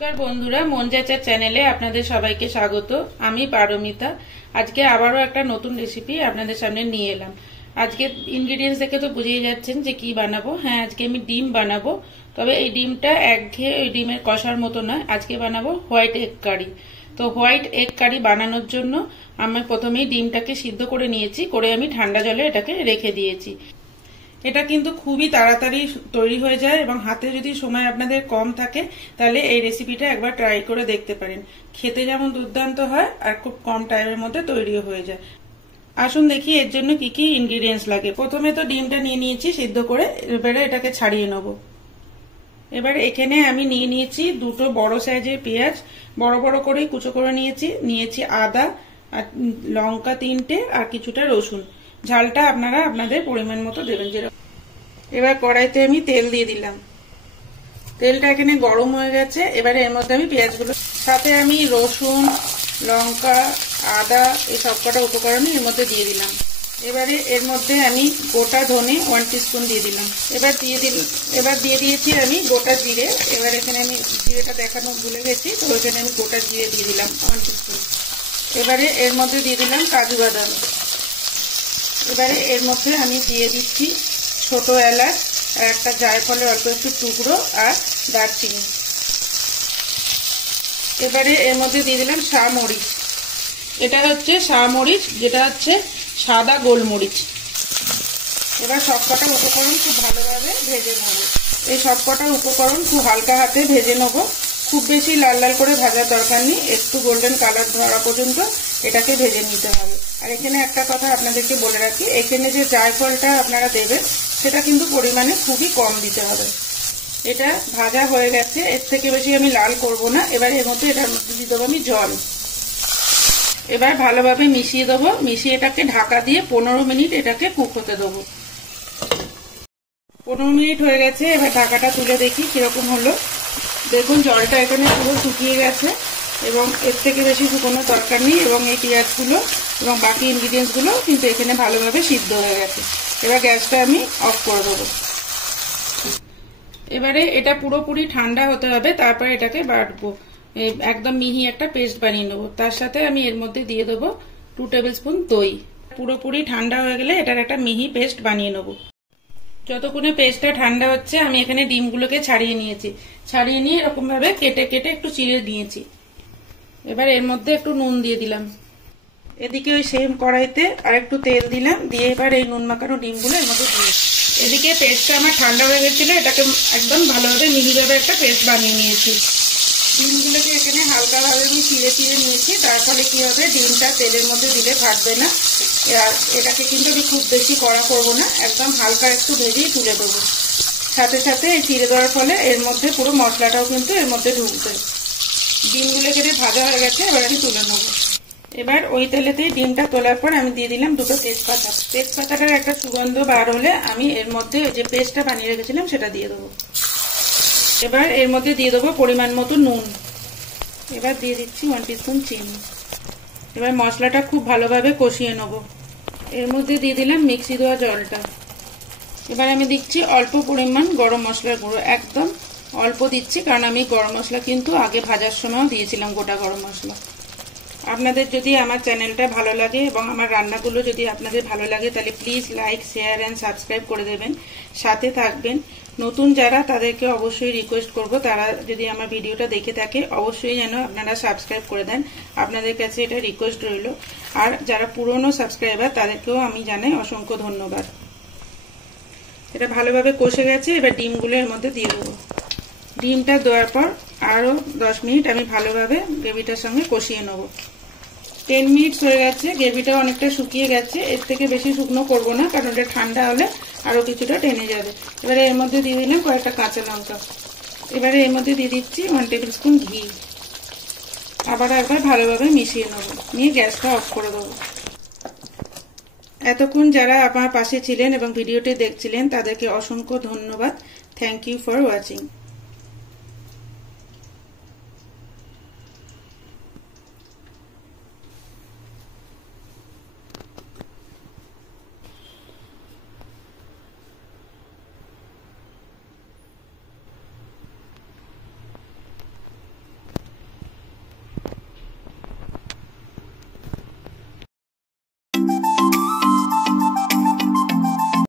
নমস্কার বন্ধুরা, মনজাচার চ্যানেলে আপনাদের সবাইকে স্বাগত। আমি পারমিতা। আজকে আবারও একটা নতুন রেসিপি আপনাদের সামনে নিয়ে এলাম। আজকে ইনগ্রেডিয়েন্টস দেখে তো বুঝেই যাচ্ছেন যে কি বানাবো। হ্যাঁ, আজকে আমি ডিম বানাবো, তবে এই ডিমটা একঘেয়ে ওই ডিমের কষার মতো নয়। আজকে বানাবো হোয়াইট এগ কারি। তো হোয়াইট এগ কারি বানানোর জন্য আমি প্রথমেই ডিমটাকে সিদ্ধ করে নিয়েছি, করে আমি ঠান্ডা জলে এটাকে রেখে দিয়েছি। এটা কিন্তু খুবই তাড়াতাড়ি তৈরি হয়ে যায় এবং হাতে যদি সময় আপনাদের কম থাকে তাহলে এই রেসিপিটা একবার ট্রাই করে দেখতে পারেন। খেতে যেমন দুর্দান্ত হয় আর খুব কম টাইমের মধ্যে তৈরিও হয়ে যায়। আসুন দেখি এর জন্য কি কি ইনগ্রিডিয়েন্টস লাগে। প্রথমে তো ডিমটা নিয়ে নিয়েছি সিদ্ধ করে, এবারে এটাকে ছাড়িয়ে নেব। এবার এখানে আমি নিয়ে নিয়েছি দুটো বড় সাইজের পেঁয়াজ, বড় বড় করে কুচো করে নিয়েছি আদা আর লঙ্কা তিনটে আর কিছুটা রসুন। ঝালটা আপনারা আপনাদের পরিমাণ মতো দেবেন। এবার কড়াইতে আমি তেল দিয়ে দিলাম। তেলটা এখানে গরম হয়ে গেছে। এবারে এর মধ্যে আমি পেঁয়াজগুলো, সাথে আমি রসুন, লঙ্কা, আদা এই সব কটা উপকরণই এর মধ্যে দিয়ে দিলাম। এবারে এর মধ্যে আমি গোটা ধনে 1 টিস্পুন দিয়ে দিলাম। এবার দিয়ে দিয়েছি আমি গোটা জিরে। এবার এখানে আমি জিরেটা দেখানো ভুলে গেছি, তো এখানে আমি গোটা জিরে দিয়ে দিলাম 1 টিস্পুন। এবারে এর মধ্যে দিয়ে দিলাম কাজু বাদাম। এবারে এর মধ্যে আমি দিয়ে দিচ্ছি ছোট এলাচ আর একটা জায়ফলের অল্প একটু টুকরো আর দারচিনি। এবারে এর মধ্যে দিয়ে দিলাম শাহমরিচ। এটা হচ্ছে শাহমরিচ, যেটা হচ্ছে সাদা গোলমরিচ। এবার সবকটা উপকরণ খুব ভালোভাবে ভেজে নেব। এই সবকটা উপকরণ খুব হালকা হাতে ভেজে নেব। খুব বেশি লাল লাল করে ভাজার দরকার নেই, একটু গোল্ডেন কালার ধরা পর্যন্ত এটাকে ভেজে নিতে হবে। আর এখানে একটা কথা আপনাদেরকে বলে রাখি, এখানে যে জায়ফলটা আপনারা দেবেন সেটা কিন্তু পরিমাণে খুবই কম দিতে হবে। এটা ভাজা হয়ে গেছে, এর থেকে বেশি আমি লাল করব না। এবার এর মধ্যে এটার মধ্যে দিয়ে দেবো আমি জল। এবার ভালোভাবে মিশিয়ে দেবো। মিশিয়ে এটাকে ঢাকা দিয়ে 15 মিনিট এটাকে কুক হতে দেবো। 15 মিনিট হয়ে গেছে। এবার ঢাকাটা তুলে দেখি কিরকম হলো। দেখুন জলটা এখানে পুরো শুকিয়ে গেছে এবং এর থেকে বেশি শুকোনোর দরকার নেই, এবং এই পেঁয়াজগুলো এবং বাকি ইনগ্রিডিয়েন্টসগুলো কিন্তু এখানে ভালোভাবে সিদ্ধ হয়ে গেছে। এবার গ্যাসটা আমি অফ করে দেবো। এবারে এটা পুরোপুরি ঠান্ডা হতে হবে, তারপরে এটাকে বাটবো। একদম মিহি একটা পেস্ট বানিয়ে নেবো। তার সাথে আমি এর মধ্যে দিয়ে দেবো 2 টেবিল স্পুন দই। পুরোপুরি ঠান্ডা হয়ে গেলে এটার একটা মিহি পেস্ট বানিয়ে নেবো। যতক্ষণে পেস্টটা ঠান্ডা হচ্ছে আমি এখানে ডিমগুলোকে ছাড়িয়ে নিয়েছি। ছাড়িয়ে নিয়ে এরকম ভাবে কেটে কেটে একটু চিড়ে নিয়েছি। এবার এর মধ্যে একটু নুন দিয়ে দিলাম। এদিকে ওই সেম কড়াইতে আর একটু তেল দিলাম, দিয়ে এবার এই নুন মাখানো ডিমগুলো এর মধ্যে দিলাম। এদিকে পেস্টটা আমার ঠান্ডা হয়ে গেছিল, এটাকে একদম ভালোভাবে মিহিভাবে একটা পেস্ট বানিয়ে নিয়েছি। ডিমগুলোকে এখানে হালকাভাবে আমি চিড়ে চিড়ে নিয়েছি। তার ফলে কি হবে, ডিমটা তেলের মধ্যে দিলে ফাটবে না। আর এটাকে কিন্তু আমি খুব বেশি কড়া করবো না, একদম হালকা একটু ভেজেই তুলে দেবো। সাথে সাথে এই চিড়ে দেওয়ার ফলে এর মধ্যে পুরো মশলাটাও কিন্তু এর মধ্যে ঢুকবে। ডিমগুলো কেটে ভাজা হয়ে গেছে, এবার আমি তুলে নেবো। এবার ওই তেলেতেই ডিমটা তোলার পর আমি দিয়ে দিলাম 2টো তেজপাতা। তেজপাতাটার একটা সুগন্ধ বার হলে আমি এর মধ্যে যে পেস্টটা বানিয়ে রেখেছিলাম সেটা দিয়ে দেবো। এবার এর মধ্যে দিয়ে দেবো পরিমাণ মতো নুন। এবার দিয়ে দিচ্ছি 1 টিস্পুন চিনি। এবার মশলাটা খুব ভালোভাবে কষিয়ে নেব। এর মধ্যে দিয়ে দিলাম মিক্সি দেওয়া জলটা। এবার আমি দিচ্ছি অল্প পরিমাণ গরম মশলার গুঁড়ো, একদম অল্প দিচ্ছি, কারণ আমি গরম মশলা কিন্তু আগে ভাজার সময়ও দিয়েছিলাম, গোটা গরম মশলা। আপনাদের যদি আমার চ্যানেলটা ভালো লাগে এবং আমার রান্নাগুলো যদি আপনাদের ভালো লাগে তাহলে please like, share and subscribe করে দেবেন, সাথে থাকবেন। নতুন যারা তাদেরকে অবশ্যই রিকোয়েস্ট করব, তারা যদি আমার ভিডিওটা দেখে থাকে অবশ্যই যেন আপনারা সাবস্ক্রাইব করে দেন। আপনাদের কাছে এটা রিকোয়েস্ট রইল। আর যারা পুরনো সাবস্ক্রাইবার তাদেরকেও আমি জানাই অসংখ্য ধন্যবাদ। এটা ভালোভাবে কষে গেছে। এবার ডিমগুলো এর মধ্যে দিয়ে দেবো। ডিমটা দেওয়ার পর আরও 10 মিনিট আমি ভালোভাবে গ্রেভিটার সঙ্গে কষিয়ে নেব। 10 মিনিটস হয়ে গেছে, গ্রেভিটা অনেকটা শুকিয়ে গেছে। এর থেকে বেশি শুকনো করবো না, কারণ এটা ঠান্ডা হলে আরও কিছুটা টেনে যাবে। এবারে এর মধ্যে দিয়ে দিলাম কয়েকটা কাঁচা লঙ্কা। এবারে এর মধ্যে দিয়ে দিচ্ছি 1 টেবিল স্পুন ঘি। আবার একবার ভালোভাবে মিশিয়ে নেব, নিয়ে গ্যাসটা অফ করে দেবো। এতক্ষণ যারা আমার পাশে ছিলেন এবং ভিডিওটি দেখছিলেন তাদেরকে অসংখ্য ধন্যবাদ। Thank you for watching.